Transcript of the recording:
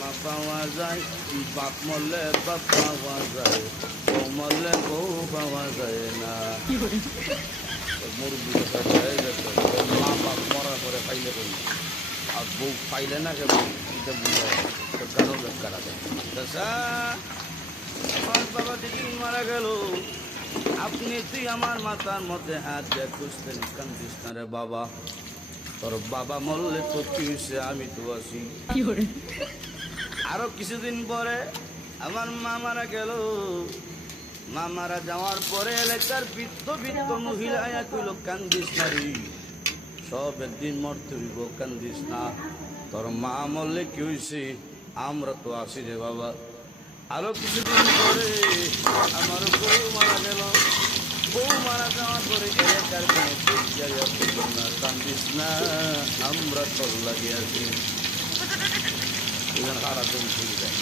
মা পাওয়া যায়, বাপ মরলে বাপ পাওয়া যায়, বউ মরলে বউ পাওয়া যায় না। মুরব্বী হয়ে গেছে, মা বাপ মরার পরে পাইলে বলি, আর বউ পাইলে না কে বউ এটা বুঝে গানও কাটা দেয়। আমার বাবা যেদিন মারা গেল, আপনি তুই আমার মাথার মধ্যে হাত দিয়ে খুঁজতেন, কান্দিস না রে বাবা, তোর বাবা মরলে তো কি হয়েছে, আমি তো আছি। আরো কিছুদিন পরে আমার মা মারা গেল। মা মারা যাওয়ার পরে এলাকার বৃদ্ধ বৃদ্ধ মহিলা কইল, কান্দিস না রে, সব একদিন মরতে হইব, কান্দিস না, তোর মা মরলে কি হয়েছে, আমরা তো আছি রে বাবা। আরো কিছুদিন পরে আমার বউ মারা গেল। বউ মারা যাওয়ার পরে এলাকার কোনো কান্দিস না, আমরা তোর লাগিয়ে আছি। সারা দিন ঠিক যায়।